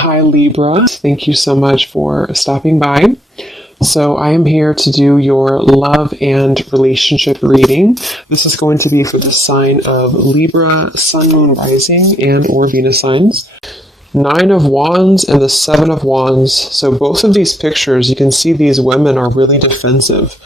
Hi Libra, thank you so much for stopping by. So I am here to do your love and relationship reading. This is going to be for the sign of Libra, Sun, Moon, Rising, and or Venus signs. Nine of Wands and the Seven of Wands. So both of these pictures, you can see these women are really defensive.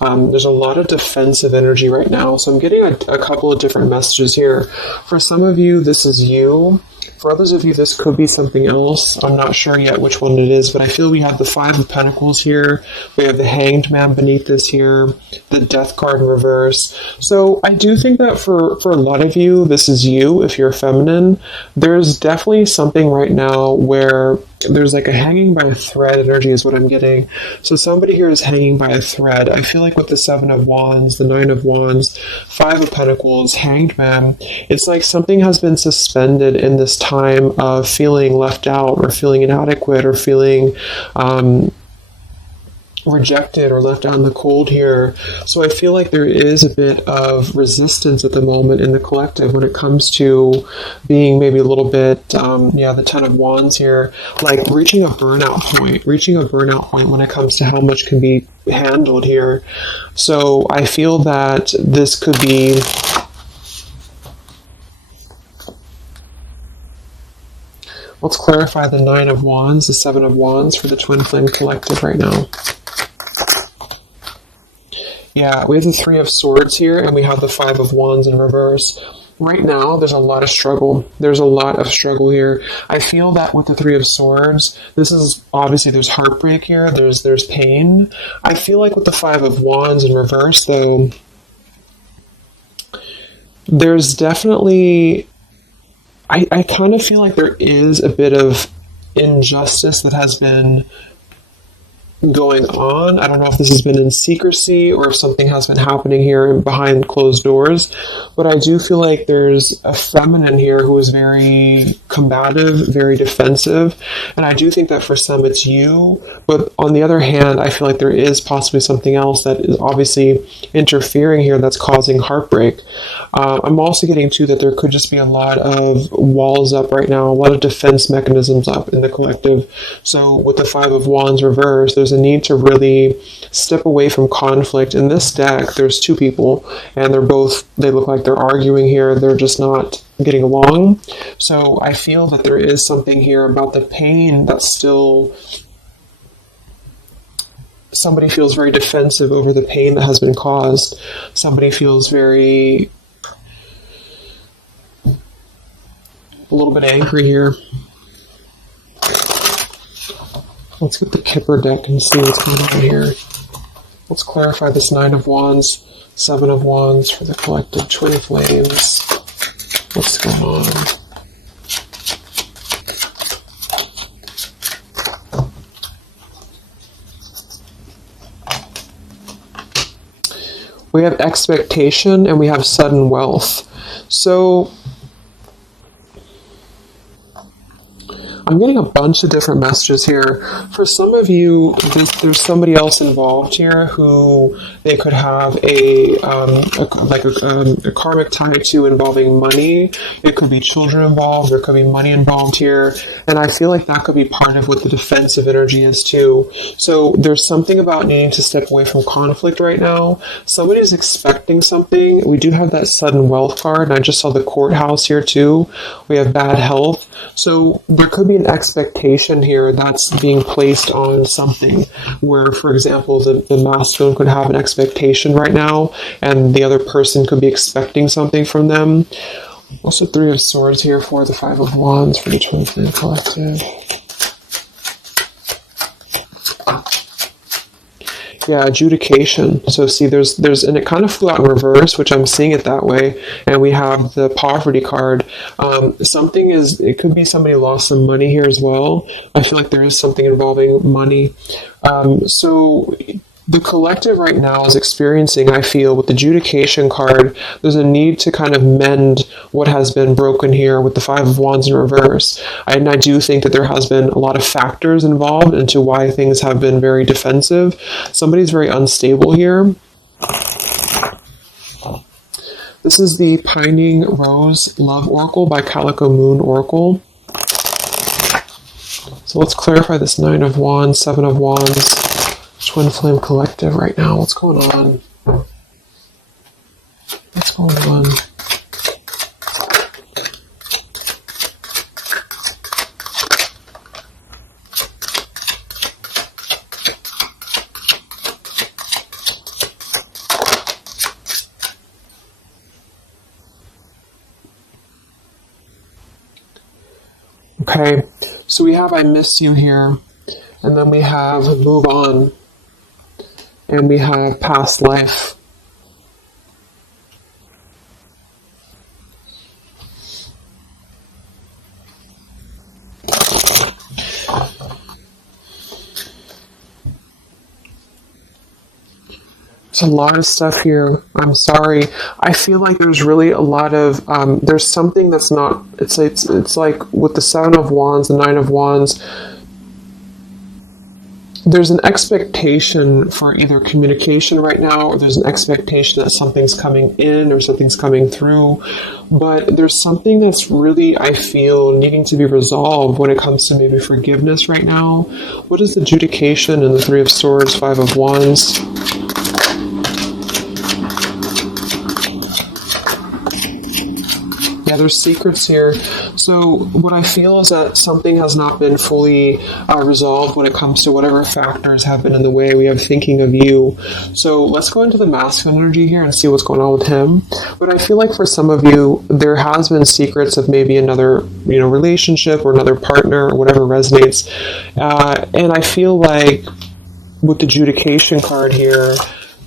There's a lot of defensive energy right now. So I'm getting a couple of different messages here. For some of you, this is you. For others of you, this could be something else. I'm not sure yet which one it is, but I feel we have the Five of Pentacles here. We have the Hanged Man beneath this here, the Death card in reverse. So I do think that for a lot of you, this is you, if you're feminine. There's definitely something right now where there's like a hanging by a thread energy is what I'm getting. So somebody here is hanging by a thread. I feel like with the Seven of Wands, the Nine of Wands, Five of Pentacles, Hanged Man, it's like something has been suspended in this time of feeling left out or feeling inadequate or feeling rejected or left out in the cold here. So I feel like there is a bit of resistance at the moment in the collective when it comes to being maybe a little bit, the Ten of Wands here, like reaching a burnout point when it comes to how much can be handled here. So I feel that this could be let's clarify the Nine of Wands, the Seven of Wands for the Twin Flame Collective right now. Yeah, we have the Three of Swords here, and we have the Five of Wands in reverse. Right now, there's a lot of struggle. There's a lot of struggle here. I feel that with the Three of Swords, this is obviously there's heartbreak here. There's pain. I feel like with the Five of Wands in reverse, though, there's definitely I kind of feel like there is a bit of injustice that has been going on. I don't know if this has been in secrecy or if something has been happening here behind closed doors, but I do feel like there's a feminine here who is very combative, very defensive, and I do think that for some it's you, but on the other hand, I feel like there is possibly something else that is obviously interfering here that's causing heartbreak. I'm also getting too that there could just be a lot of walls up right now, a lot of defense mechanisms up in the collective. So with the Five of Wands reversed, there's a need to really step away from conflict. In this deck, there's two people, and they look like they're arguing here. They're just not getting along. So I feel that there is something here about the pain that's still... Somebody feels very defensive over the pain that has been caused. Somebody feels very... a little bit angry here. Let's get the Kipper deck and see what's going on here. Let's clarify this Nine of Wands, Seven of Wands for the collective Twin Flames. What's going on? We have expectation and we have sudden wealth. So I'm getting a bunch of different messages here. For some of you, there's somebody else involved here who they could have a karmic tie to involving money. It could be children involved. There could be money involved here. And I feel like that could be part of what the defensive energy is too. So there's something about needing to step away from conflict right now. Somebody's expecting something. We do have that sudden wealth card. And I just saw the courthouse here too. We have bad health. So there could be an expectation here that's being placed on something where, for example, the masculine could have an expectation right now and the other person could be expecting something from them. Also, Three of Swords here for the Five of Wands for the Twin Flame Collective. Yeah, adjudication. So see, there's, and it kind of flew out in reverse, which I'm seeing it that way. And we have the poverty card. It could be somebody lost some money here as well. I feel like there is something involving money. So the collective right now is experiencing, I feel, with the adjudication card, there's a need to kind of mend what has been broken here with the Five of Wands in reverse. And I do think that there has been a lot of factors involved into why things have been very defensive. Somebody's very unstable here. This is the Pining Rose Love Oracle by Calico Moon Oracle. So let's clarify this 9 of Wands, 7 of Wands, Twin Flame Collective right now. What's going on? What's going on? Okay, so we have I miss you here, and then we have move on, and we have past life. There's a lot of stuff here. I'm sorry. I feel like there's really a lot of, there's something that's not, it's like with the 7 of Wands, the 9 of Wands, there's an expectation for either communication right now, or there's an expectation that something's coming in or something's coming through. But there's something that's really, I feel, needing to be resolved when it comes to maybe forgiveness right now. What is the adjudication in the 3 of Swords, 5 of Wands? Yeah, there's secrets here. So what I feel is that something has not been fully resolved when it comes to whatever factors have been in the way. We have thinking of you. So let's go into the masculine energy here and see what's going on with him. But I feel like for some of you, there has been secrets of maybe another, relationship or another partner or whatever resonates. And I feel like with the adjudication card here,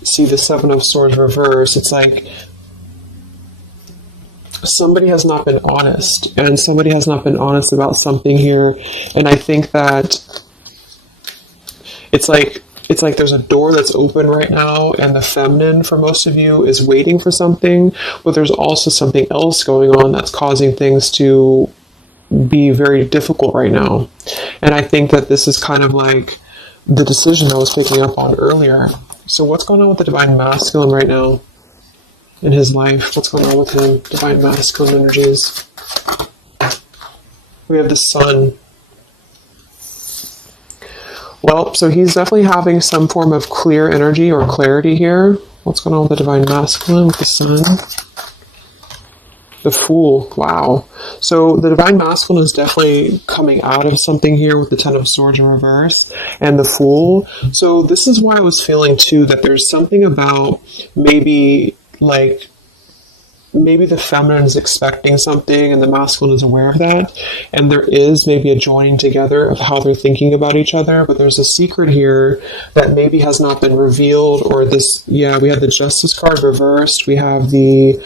see the 7 of Swords reverse, it's like somebody has not been honest, and somebody has not been honest about something here. And I think that it's like there's a door that's open right now, and the feminine for most of you is waiting for something, but there's also something else going on that's causing things to be very difficult right now. And I think that this is kind of like the decision I was picking up on earlier. So what's going on with the divine masculine right now in his life? What's going on with him? Divine masculine energies. We have the sun. Well, so he's definitely having some form of clear energy or clarity here. What's going on with the divine masculine with the sun? The Fool. Wow. So the divine masculine is definitely coming out of something here with the 10 of Swords in reverse and the Fool. So this is why I was feeling too that there's something about maybe the feminine is expecting something and the masculine is aware of that, and there is maybe a joining together of how they're thinking about each other, but there's a secret here that maybe has not been revealed. Or this, we have the Justice card reversed, we have the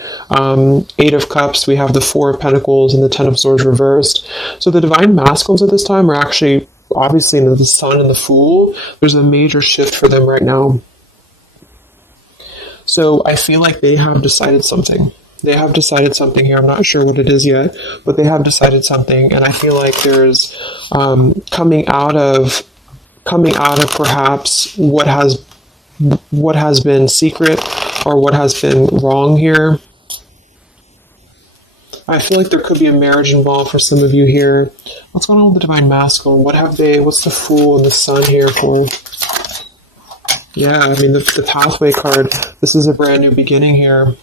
8 of Cups, we have the 4 of Pentacles, and the 10 of Swords reversed. So the divine masculines at this time are actually obviously into the Sun and the Fool. There's a major shift for them right now. So I feel like they have decided something. They have decided something here. I'm not sure what it is yet, but they have decided something. And I feel like there's coming out of perhaps what has been secret or what has been wrong here. I feel like there could be a marriage involved for some of you here. What's going on with the divine masculine? What's the Fool and the Sun here for? Yeah, I mean, the Pathway card, this is a brand new beginning here.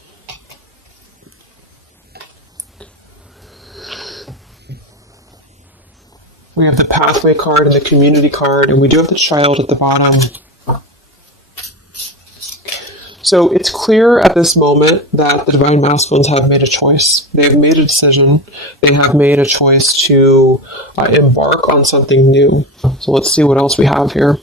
We have the Pathway card and the Community card, and we do have the Child at the bottom. So it's clear at this moment that the divine masculines have made a choice. They have made a decision. They have made a choice to embark on something new. So let's see what else we have here.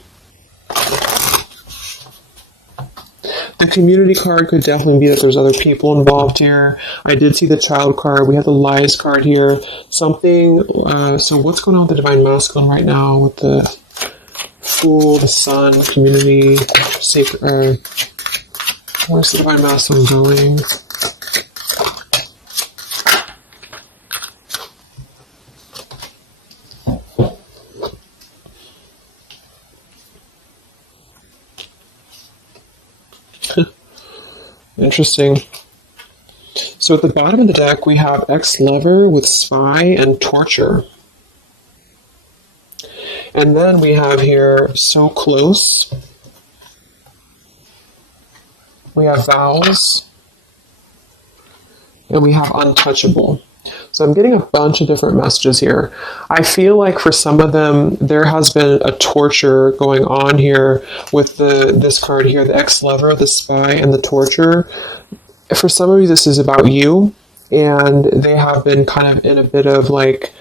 The Community card could definitely be that there's other people involved here. I did see the Child card. We have the Lies card here. Something, so what's going on with the divine masculine right now with the Fool, the Sun, Community, Sacred, where's the divine masculine going? Interesting. So at the bottom of the deck, we have ex-lover with spy and torture. And then we have here so close. We have vows. And we have untouchable. So I'm getting a bunch of different messages here. I feel like for some of them, there has been a torture going on here with this card here, the ex-lover, the spy, and the torture. For some of you, this is about you, and they have been kind of in a bit of like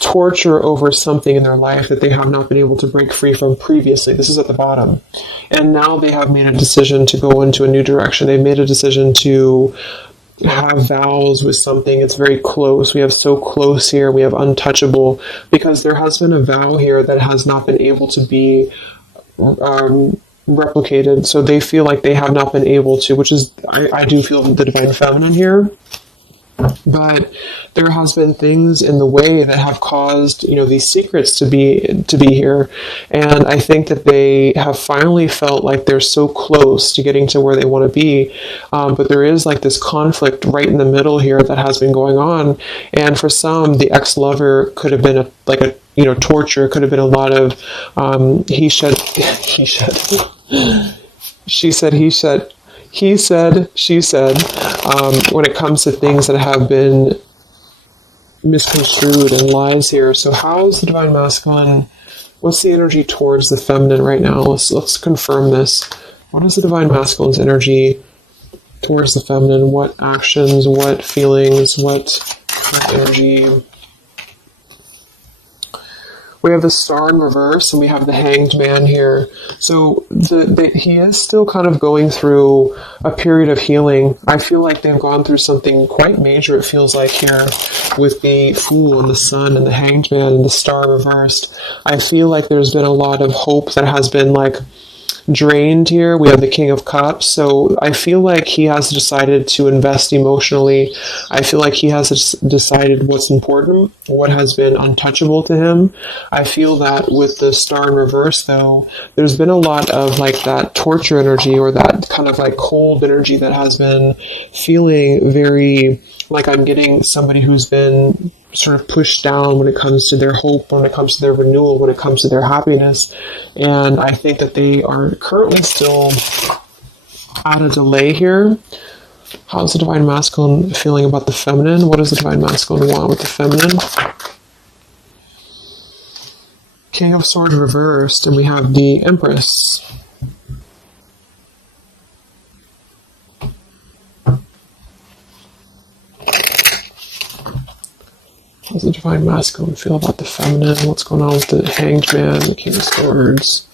torture over something in their life that they have not been able to break free from previously. This is at the bottom. And now they have made a decision to go into a new direction. They've made a decision to have vows with something. It's very close. We have so close here. We have untouchable, because there has been a vow here that has not been able to be replicated. So they feel like they have not been able to, which is, I do feel the divine feminine here. But there has been things in the way that have caused, these secrets to be here. And I think that they have finally felt like they're so close to getting to where they want to be. But there is like this conflict right in the middle here that has been going on. And for some, the ex-lover could have been torture, could have been a lot of he said, she said, he said, he said, she said, when it comes to things that have been misconstrued and lies here. So how is the divine masculine? What's the energy towards the feminine right now? Let's confirm this. What is the divine masculine's energy towards the feminine? What actions, what feelings, what energy? We have the Star in reverse, and we have the Hanged Man here. So he is still kind of going through a period of healing. I feel like they've gone through something quite major, it feels like, here with the Fool and the Sun and the Hanged Man and the Star reversed. I feel like there's been a lot of hope that has been like drained here. We have the King of Cups. So I feel like he has decided to invest emotionally. I feel like he has decided what's important, what has been untouchable to him. I feel that with the Star in reverse, though, there's been a lot of like that torture energy, or that kind of like cold energy that has been feeling very like I'm getting somebody who's been sort of pushed down when it comes to their hope, when it comes to their renewal, when it comes to their happiness. And I think that they are currently still at a delay here. How's the divine masculine feeling about the feminine? What does the divine masculine want with the feminine? King of Swords reversed, and we have the Empress. How's the divine masculine feel about the feminine? What's going on with the Hanged Man, the King of Swords?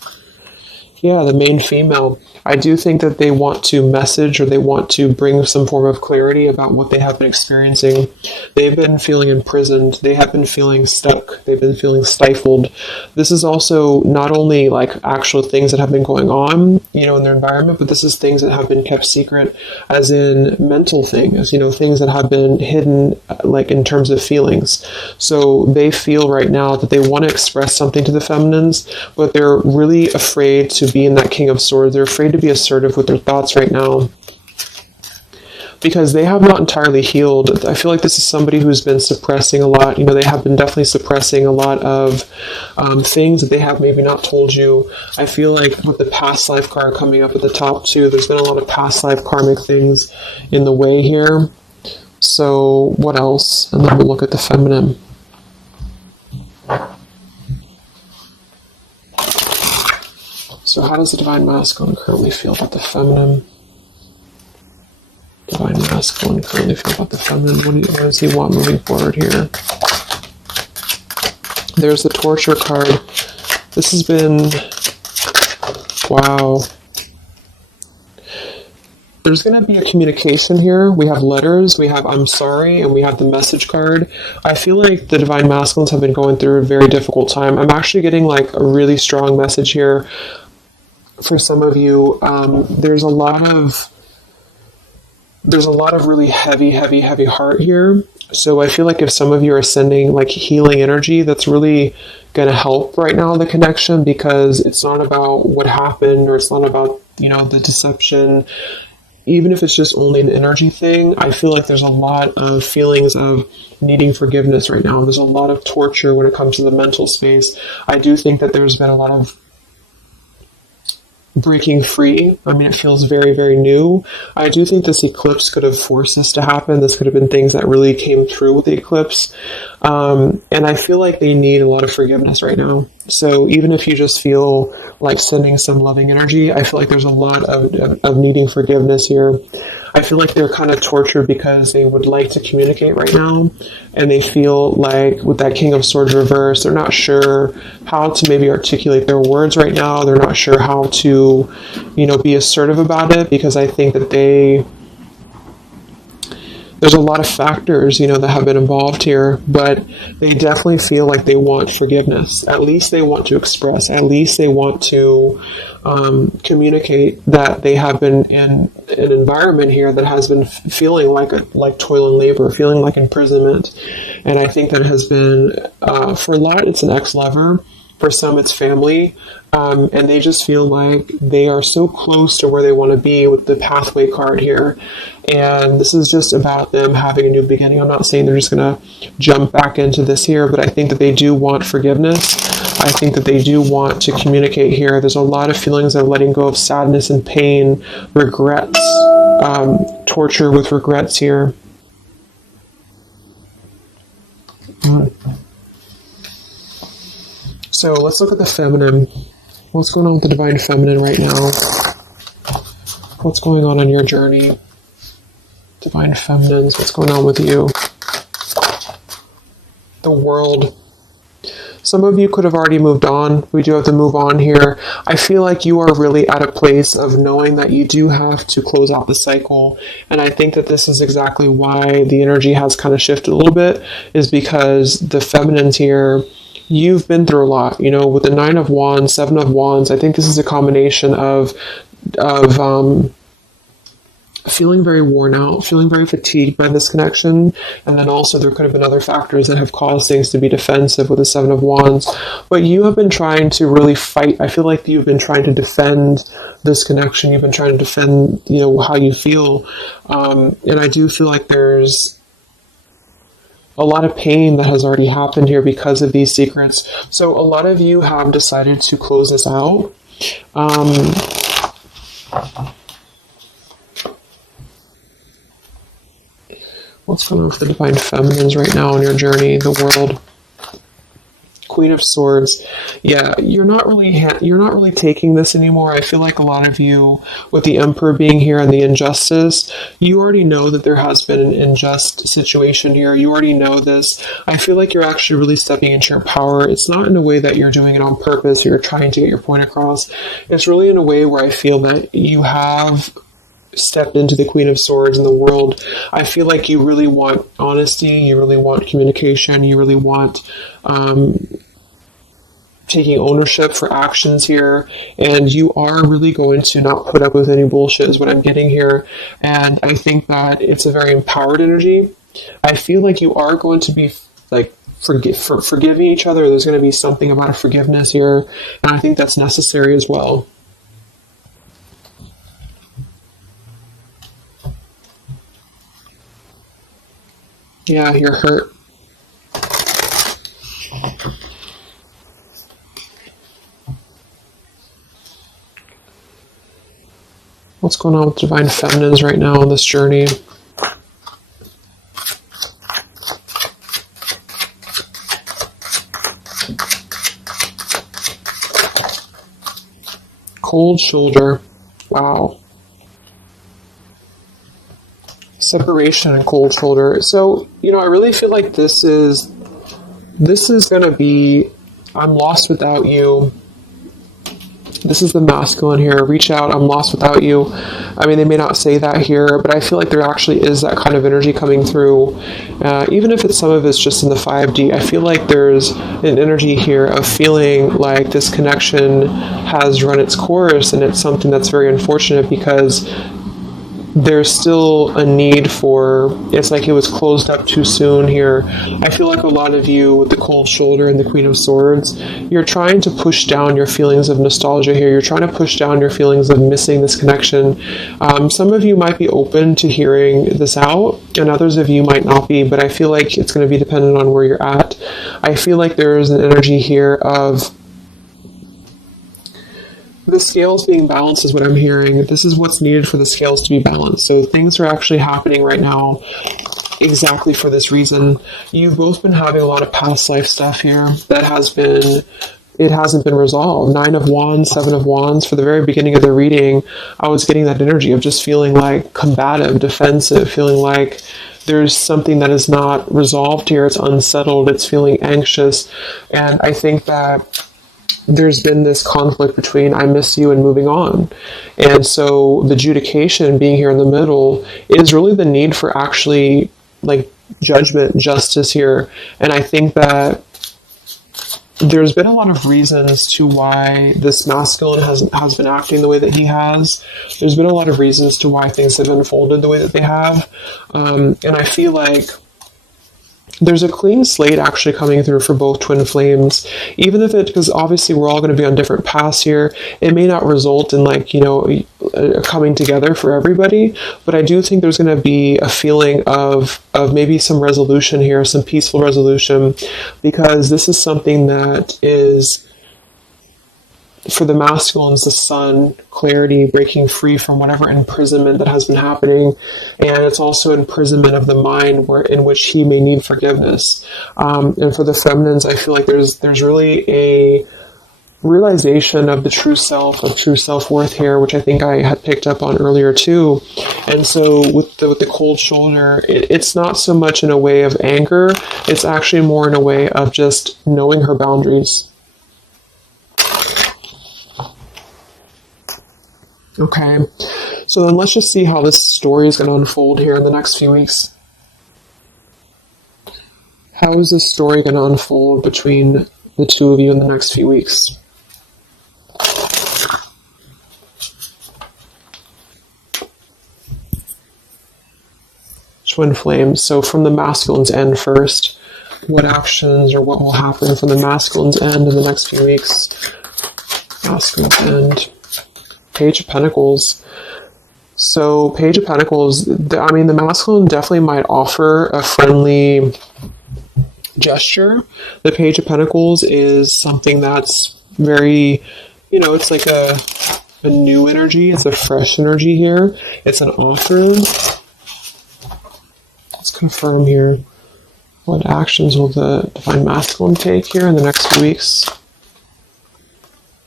Yeah, the main female. I do think that they want to message, or they want to bring some form of clarity about what they have been experiencing. They've been feeling imprisoned. They have been feeling stuck. They've been feeling stifled. This is also not only like actual things that have been going on, in their environment, but this is things that have been kept secret, as in mental things, things that have been hidden, like in terms of feelings. So they feel right now that they want to express something to the feminines, but they're really afraid to be in that King of Swords. They're afraid to be assertive with their thoughts right now, because they have not entirely healed. I feel like this is somebody who's been suppressing a lot. They have been definitely suppressing a lot of things that they have maybe not told you. I feel like with the past life card coming up at the top too, there's been a lot of past life karmic things in the way here. So what else? And then we'll look at the feminine. So how does the divine masculine currently feel about the feminine? Divine masculine currently feel about the feminine. What does he want moving forward here? There's the torture card. This has been... Wow. There's going to be a communication here. We have letters, we have I'm sorry, and we have the message card. I feel like the divine masculines have been going through a very difficult time. I'm actually getting like a really strong message here. For some of you, there's a lot of really heavy heart here. So I feel like if some of you are sending like healing energy, that's really going to help right now, the connection, because it's not about what happened, or it's not about, the deception. even if it's just only an energy thing, I feel like there's a lot of feelings of needing forgiveness right now. There's a lot of torture when it comes to the mental space. I do think that there's been a lot of breaking free. I mean, it feels very, very new. I do think this eclipse could have forced this to happen. This could have been things that really came through with the eclipse. And I feel like they need a lot of forgiveness right now. So even if you just feel like sending some loving energy, I feel like there's a lot of needing forgiveness here. I feel like they're kind of tortured because they would like to communicate right now, and they feel like with that King of Swords reverse, they're not sure how to maybe articulate their words right now. They're not sure how to, be assertive about it, because I think that there's a lot of factors, that have been involved here, but they definitely feel like they want forgiveness. At least they want to express, at least they want to communicate that they have been in an environment here that has been feeling like toil and labor, feeling like imprisonment. And I think that has been, for a lot, it's an ex-lover. For some, it's family. And they just feel like they are so close to where they want to be with the pathway card here. And this is just about them having a new beginning. I'm not saying they're just going to jump back into this here, but I think that they do want forgiveness. I think that they do want to communicate here. There's a lot of feelings of letting go of sadness and pain, regrets, torture with regrets here. So let's look at the feminine. What's going on with the divine feminine right now? What's going on your journey? Divine feminines, what's going on with you? The world. Some of you could have already moved on. We do have to move on here. I feel like you are really at a place of knowing that you do have to close out the cycle. And I think that this is exactly why the energy has kind of shifted a little bit, is because the feminines here, you've been through a lot, with the 9 of Wands, 7 of Wands. I think this is a combination of feeling very worn out, feeling very fatigued by this connection. And then also there could have been other factors that have caused things to be defensive with the 7 of Wands. But you have been trying to really fight. I feel like you've been trying to defend this connection. You've been trying to defend, how you feel. And I do feel like there's a lot of pain that has already happened here because of these secrets. So a lot of you have decided to close this out. What's going on with the divine feminines right now on your journey, the world? Queen of Swords. Yeah, you're not really taking this anymore. I feel like a lot of you, with the Emperor being here and the injustice, you already know that there has been an unjust situation here. You already know this. I feel like you're actually really stepping into your power. It's not in a way that you're doing it on purpose or you're trying to get your point across. It's really in a way where I feel that you have stepped into the Queen of Swords in the world. I feel like you really want honesty, you really want communication, you really want taking ownership for actions here, and you are really going to not put up with any bullshit is what I'm getting here. And I think that it's a very empowered energy. I feel like you are going to be like forgiving each other. There's going to be something about a forgiveness here, and I think that's necessary as well. Yeah, you're hurt. What's going on with divine feminines right now on this journey? Cold shoulder. Wow. Separation and cold shoulder. So, I really feel like this is going to be, I'm lost without you. This is the masculine here. Reach out, I'm lost without you. I mean, they may not say that here, but I feel like there actually is that kind of energy coming through. Even if some of it's just in the 5D, I feel like there's an energy here of feeling like this connection has run its course, and it's something that's very unfortunate because there's still a need for, it's like it was closed up too soon here. I feel like a lot of you with the cold shoulder and the Queen of Swords, you're trying to push down your feelings of nostalgia here. You're trying to push down your feelings of missing this connection. Some of you might be open to hearing this out, and others of you might not be, but I feel like it's going to be dependent on where you're at. I feel like there is an energy here of the scales being balanced is what I'm hearing. This is what's needed for the scales to be balanced. So things are actually happening right now exactly for this reason. You've both been having a lot of past life stuff here that it hasn't been resolved. 9 of Wands, 7 of Wands. For the very beginning of the reading, I was getting that energy of just feeling like combative, defensive, feeling like there's something that is not resolved here. It's unsettled. It's feeling anxious. And I think that there's been this conflict between I miss you and moving on. And so the adjudication being here in the middle is really the need for actually like judgment, justice here. And I think that there's been a lot of reasons to why this masculine has been acting the way that he has. There's been a lot of reasons to why things have unfolded the way that they have. And I feel like there's a clean slate actually coming through for both twin flames, even if because obviously we're all going to be on different paths here. It may not result in like, coming together for everybody, but I do think there's going to be a feeling of maybe some resolution here, some peaceful resolution, because this is something that is, for the masculines, the sun, clarity, breaking free from whatever imprisonment that has been happening. And it's also imprisonment of the mind in which he may need forgiveness. And for the feminines, I feel like there's really a realization of the true self, of true self-worth here, which I think I had picked up on earlier too. And so with the cold shoulder, it's not so much in a way of anger. It's actually more in a way of just knowing her boundaries. Okay, so then let's just see how this story is going to unfold here in the next few weeks. How is this story going to unfold between the two of you in the next few weeks? Twin flames. So from the masculine's end first, what actions or what will happen from the masculine's end in the next few weeks? Masculine's end. Page of Pentacles. So Page of Pentacles, the masculine definitely might offer a friendly gesture. The Page of Pentacles is something that's very, it's like a new energy. It's a fresh energy here. It's an offer. Let's confirm here. What actions will the Divine Masculine take here in the next few weeks?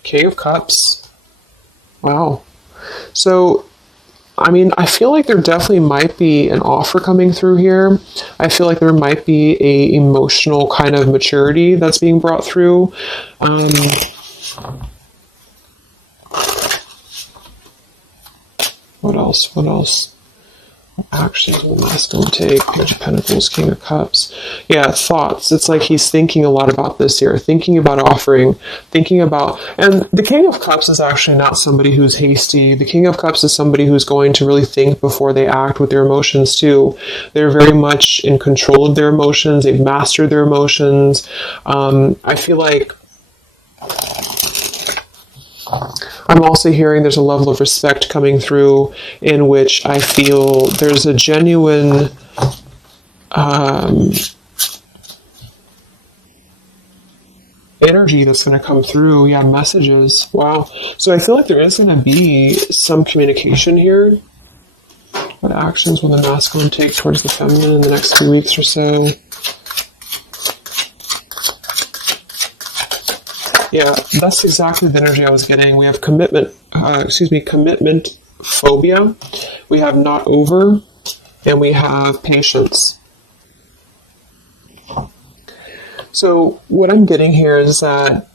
King of Cups. Wow. So, I feel like there definitely might be an offer coming through here. I feel like there might be a emotional kind of maturity that's being brought through. What else? Actions will the masculine take? Page of Pentacles, King of Cups. Yeah, thoughts. It's like he's thinking a lot about this here, thinking about offering, thinking about, and the King of Cups is actually not somebody who's hasty. The King of Cups is somebody who's going to really think before they act with their emotions too. They're very much in control of their emotions. They've mastered their emotions. I feel like I'm also hearing there's a level of respect coming through in which I feel there's a genuine energy that's going to come through. Yeah, messages. Wow. So I feel like there is going to be some communication here. What actions will the masculine take towards the feminine in the next few weeks or so? Yeah, that's exactly the energy I was getting. We have commitment phobia. We have not over, and we have patience. So what I'm getting here is that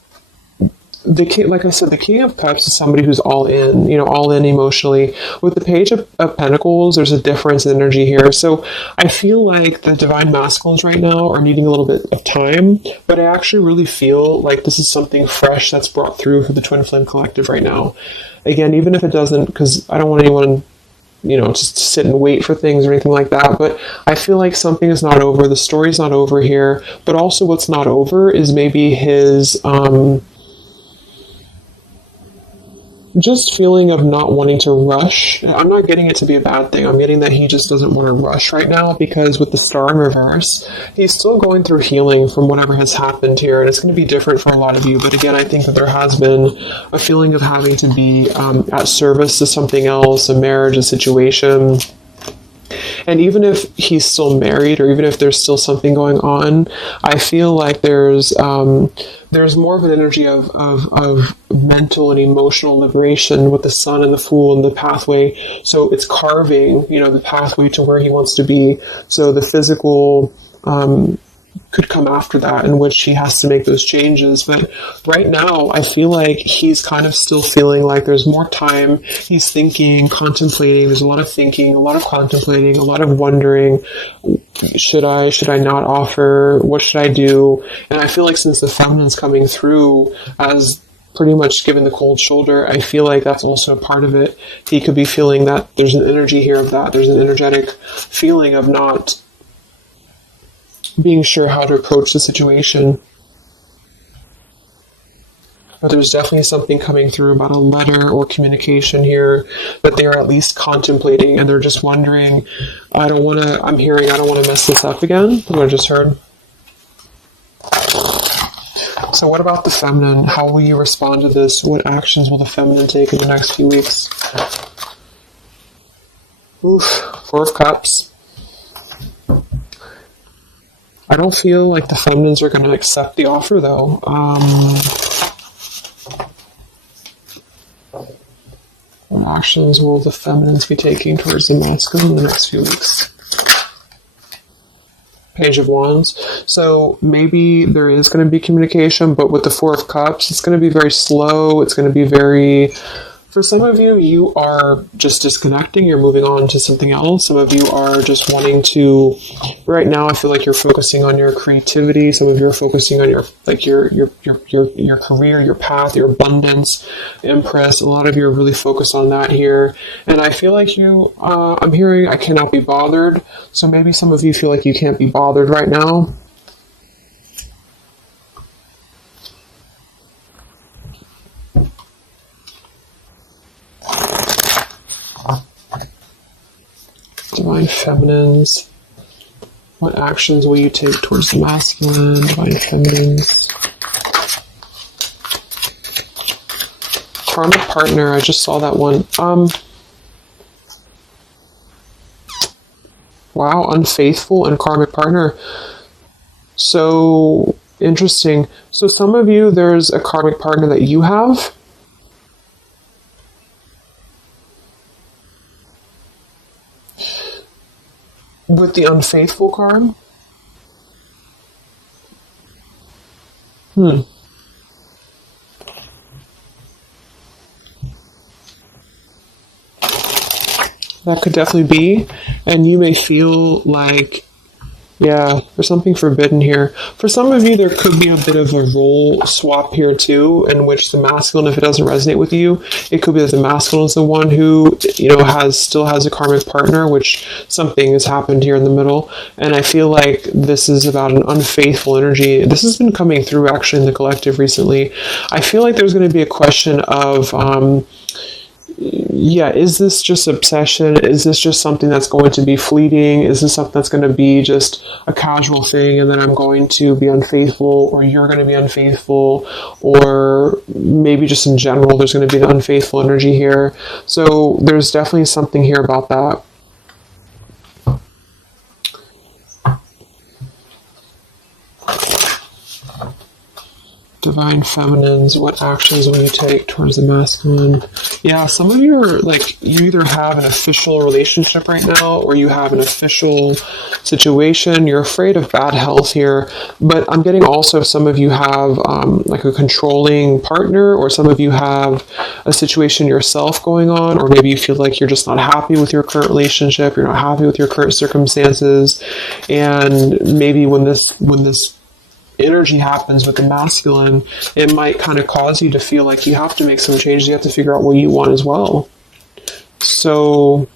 the king, like I said, the King of Cups is somebody who's all in, all in emotionally. With the Page of Pentacles, there's a difference in energy here. So I feel like the Divine Masculines right now are needing a little bit of time, but I actually really feel like this is something fresh that's brought through for the Twin Flame Collective right now. Again, even if it doesn't, because I don't want anyone just sit and wait for things or anything like that. But I feel like something is not over. The story's not over here. But also what's not over is maybe his just feeling of not wanting to rush. I'm not getting it to be a bad thing. I'm getting that he just doesn't want to rush right now, because with the star in reverse, he's still going through healing from whatever has happened here, and it's going to be different for a lot of you. But again, I think that there has been a feeling of having to be at service to something else, a marriage, a situation. And even if he's still married, or even if there's still something going on, I feel like there's more of an energy of mental and emotional liberation with the Sun and the Fool and the pathway. So it's carving, the pathway to where he wants to be. So the physical could come after that, in which he has to make those changes. But right now, I feel like he's kind of still feeling like there's more time. He's thinking, contemplating. There's a lot of thinking, a lot of contemplating, a lot of wondering. Should I not offer? What should I do? And I feel like since the feminine's coming through as pretty much giving the cold shoulder, I feel like that's also a part of it. He could be feeling that there's an energy here of that. There's an energetic feeling of not being sure how to approach the situation. But there's definitely something coming through about a letter or communication here that they're at least contemplating, and they're just wondering, I don't want to mess this up again. What I just heard. So what about the feminine? How will you respond to this? What actions will the feminine take in the next few weeks? Oof, Four of Cups. I don't feel like the feminines are going to accept the offer, though. What actions will the feminines be taking towards the masculine in the next few weeks? Page of Wands. So maybe there is going to be communication, but with the Four of Cups, it's going to be very slow. It's going to be very... For some of you, you are just disconnecting. You're moving on to something else. Some of you are just wanting to... Right now, I feel like you're focusing on your creativity. Some of you are focusing on your career, your path, your abundance, Empress. A lot of you are really focused on that here. And I feel like you... I'm hearing I cannot be bothered. So maybe some of you feel like you can't be bothered right now. Divine Feminines. What actions will you take towards the masculine? Divine Feminines. Karmic partner. I just saw that one. Wow, unfaithful and karmic partner. So interesting. So some of you, there's a karmic partner that you have. With the unfaithful card? That could definitely be. And you may feel like, yeah, there's something forbidden here. For some of you, there could be a bit of a role swap here too, in which the masculine, if it doesn't resonate with you, it could be that the masculine is the one who, still has a karmic partner, which something has happened here in the middle. And I feel like this is about an unfaithful energy. This has been coming through actually in the collective recently. I feel like there's going to be a question of, is this just obsession? Is this just something that's going to be fleeting? Is this something that's going to be just a casual thing, and then I'm going to be unfaithful, or you're going to be unfaithful, or maybe just in general there's going to be an unfaithful energy here. So there's definitely something here about that. Divine Feminines, what actions will you take towards the masculine? Yeah, some of you are you either have an official relationship right now, or you have an official situation. You're afraid of bad health here, but I'm getting also some of you have a controlling partner, or some of you have a situation yourself going on, or maybe you feel like you're just not happy with your current relationship, you're not happy with your current circumstances, and maybe when this energy happens with the masculine, it might kind of cause you to feel like you have to make some changes. You have to figure out what you want as well. So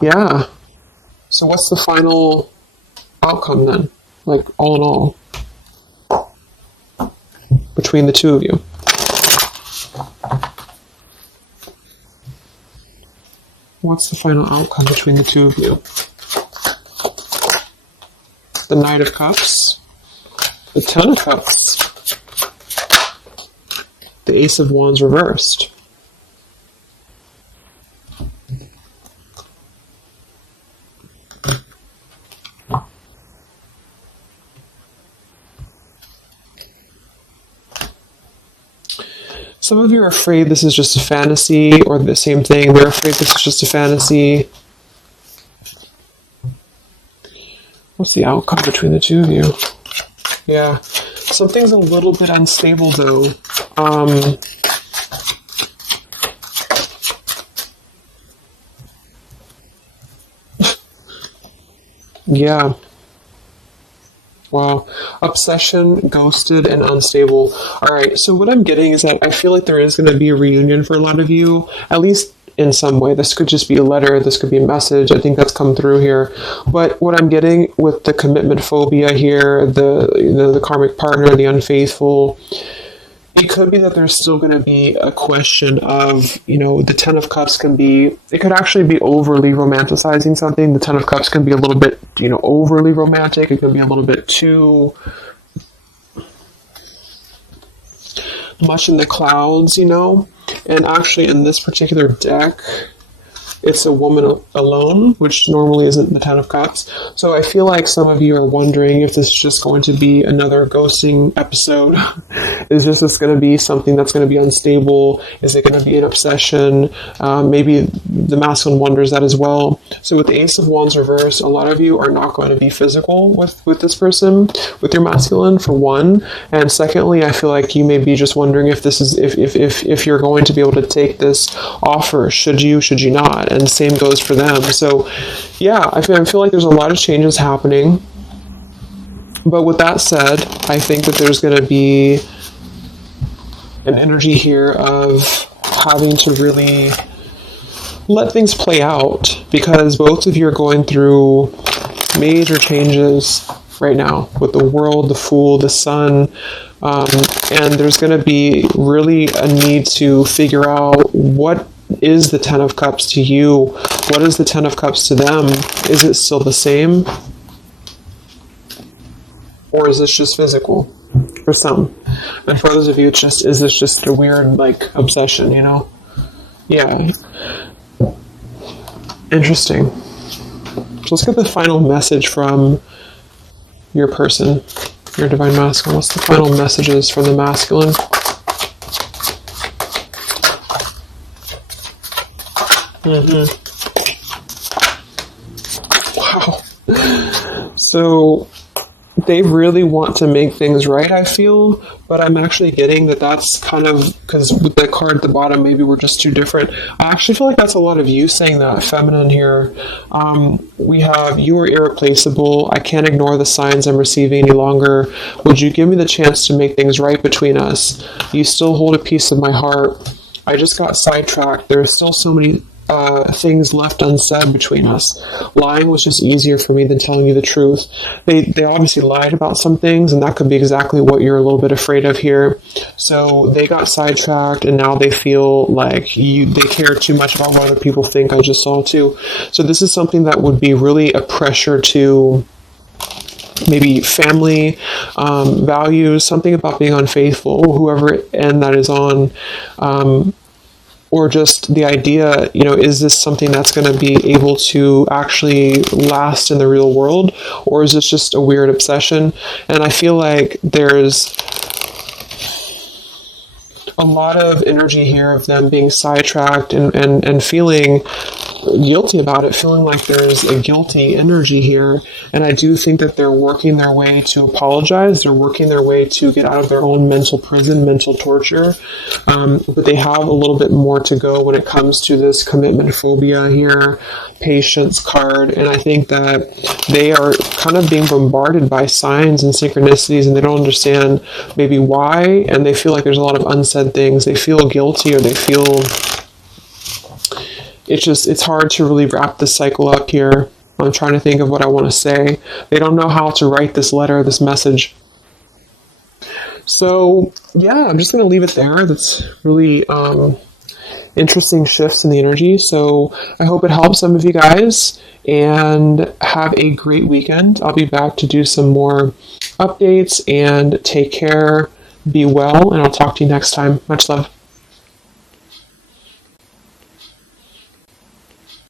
Yeah. So what's the final outcome then? Like, all in all, between the two of you? What's the final outcome between the two of you? The Knight of Cups, the Ten of Cups, the Ace of Wands reversed. Some of you are afraid this is just a fantasy, or the same thing, they're afraid this is just a fantasy. What's the outcome between the two of you? Yeah. Something's a little bit unstable, though. Yeah. Wow. Obsession, ghosted, and unstable. All right. So what I'm getting is that I feel like there is going to be a reunion for a lot of you, at least in some way. This could just be a letter. This could be a message. I think that's come through here. But what I'm getting with the commitment phobia here, the karmic partner, the unfaithful, it could be that there's still going to be a question of, the Ten of Cups it could actually be overly romanticizing something. The Ten of Cups can be a little bit, overly romantic. It can be a little bit too much in the clouds, And actually in this particular deck, it's a woman alone, which normally isn't the Ten of Cups. So I feel like some of you are wondering if this is just going to be another ghosting episode. Is this going to be something that's going to be unstable? Is it going to be an obsession? Maybe the masculine wonders that as well. So with the Ace of Wands reversed, a lot of you are not going to be physical with this person, with your masculine, for one. And secondly, I feel like you may be just wondering if this is if you're going to be able to take this offer. Should you not? And same goes for them. So yeah, I feel like there's a lot of changes happening. But with that said, I think that there's going to be an energy here of having to really let things play out, because both of you are going through major changes right now with the world, the Fool, the Sun, and there's going to be really a need to figure out what is the Ten of Cups to you? What is the Ten of Cups to them? Is it still the same? Or is this just physical for some? And for others of you, is this just a weird, obsession, Yeah. Interesting. So let's get the final message from your person, your divine masculine. What's the final messages from the masculine? Wow. So they really want to make things right, I feel, but I'm actually getting that that's kind of, because with the card at the bottom, maybe we're just too different. I actually feel like that's a lot of you saying that, feminine here. We have, you are irreplaceable. I can't ignore the signs I'm receiving any longer. Would you give me the chance to make things right between us? You still hold a piece of my heart. I just got sidetracked. There are still so many things left unsaid between us. Lying was just easier for me than telling you the truth. They obviously lied about some things, and that could be exactly what you're a little bit afraid of here. So they got sidetracked, and now they feel like they care too much about what other people think. I just saw too. So this is something that would be really a pressure to maybe family values, something about being unfaithful, whoever end that is on, or just the idea, is this something that's going to be able to actually last in the real world, or is this just a weird obsession? And I feel like there's a lot of energy here of them being sidetracked and feeling guilty about it, feeling like there's a guilty energy here. And I do think that they're working their way to apologize. They're working their way to get out of their own mental prison, mental torture. But they have a little bit more to go when it comes to this commitment phobia here, patience card. And I think that they are kind of being bombarded by signs and synchronicities, and they don't understand maybe why. And they feel like there's a lot of unsaid things. They feel guilty, or they feel it's hard to really wrap this cycle up here. I'm trying to think of what I want to say. They don't know how to write this letter, this message. So, yeah, I'm just going to leave it there. That's really interesting shifts in the energy. So I hope it helps some of you guys, and have a great weekend. I'll be back to do some more updates, and take care, be well, and I'll talk to you next time. Much love.